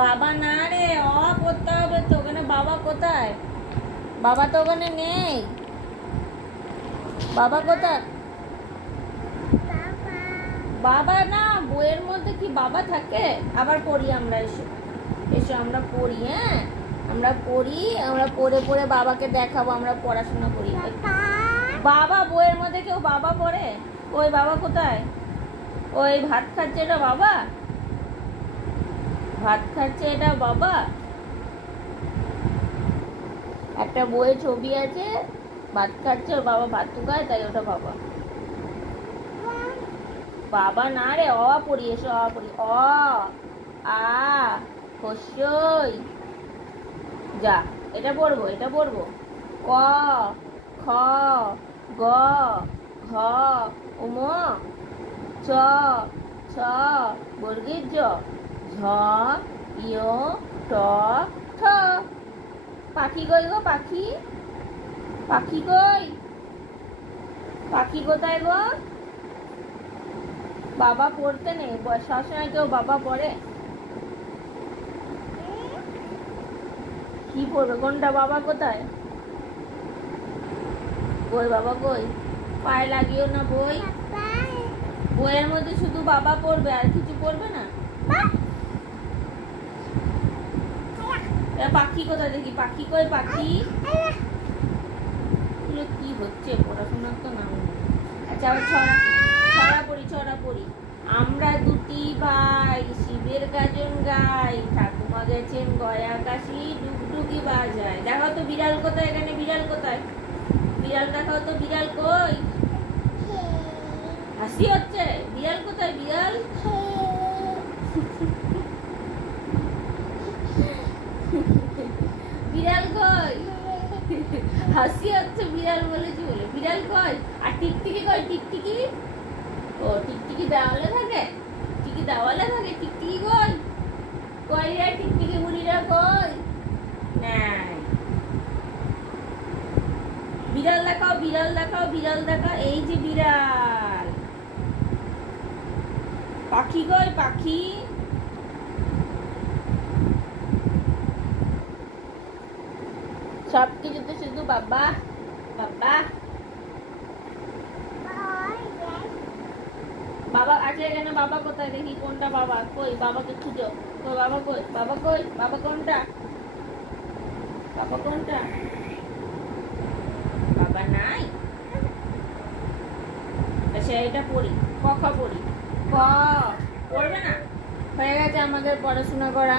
বাবা না রে, অ পড়তে হবে তো। ওখানে বাবা কোথায়? বাবা তো ওখানে নেই। বাবা কোথায়? বাবা না, বইয়ের মধ্যে কি বাবা থাকে? আবার পড়ি আমরা, এসো এসো আমরা পড়ি। হ্যাঁ আমরা পড়ি, আমরা পড়ে পড়ে বাবাকে দেখাবো আমরা পড়াশোনা করি। বাবা বইয়ের মধ্যে কেউ বাবা পড়ে? ওই বাবা কোথায়? ওই ভাত খাচ্ছে এটা বাবা? ভাত খাচ্ছে এটা বাবা? একটা বইয়ে ছবি আছে, ভাত খাচ্ছে, ওর বাবা ভাত খায়, তাই ওটা বাবা। বাবা না রে, অ পড়ি, এসো অ পড়ি। অ আ হস্যই, যা এটা পড়বো, এটা পড়বো। ক খ গ ঘ উম চ ছ বর্গীর জ ঝ ইয় ট ঠ। পাখি কই গো? পাখি, পাখি কই? পাখি কোথায় গো? বাবা পড়তে নেই, সবসময় কেউ বাবা পড়ে? কি পড়বে? কোনটা বাবা কোথায়? বই বাবা কই? পায়ে লাগিও না বই। বইয়ের মধ্যে শুধু বাবা পড়বে, আর কিছু পড়বে না। পাখি কোথায় দেখি? পাখি কই? পাখি কি হচ্ছে? পড়াশোনার তো নাম। আচ্ছা আবার ছড়া, ছড়া পড়ি, ছড়া পড়ি। আমরা দুটি ভাই শিবের গাজন গাই, ঠাকুমা গেছেন গয়া কাশি, ডুগডুগি বাজায়। দেখাও তো বিড়াল কোথায়? এখানে বিড়াল কোথায়? বিড়াল দেখাও তো, বিড়াল কই? হাসি হচ্ছে। বিড়াল কোথায়? বিড়াল বিড়াল কই? হাসি হচ্ছে বিড়াল বলেছি বলে। বিড়াল কই? আর টিকটিকি কই? টিকটিকি, ও টিকটিকি দেওয়ালে থাকে, টিকটিকি দেওয়ালে থাকে। টিকটিকি কই? কই রে টিকটিকি বুড়িরা কই? নাই। বিড়াল দেখাও, বিড়াল দেখাও, বিড়াল দেখাও। এই যে বিড়াল। পাখি কই? পাখি সব কিছুতে শুধু বাবা বাবা বাবা আছে। এখানে বাবা কোথায় দেখি? কোনটা বাবা? কই বাবাকে খুঁজো। কই বাবা? কই বাবা? কই বাবা? কোনটা বাবা? কোনটা বাবা? নাই। আচ্ছা এটা পড়ি, ক খ পড়ি। ক পড়বে না? হয়ে গেছে আমাদের পড়াশোনা করা।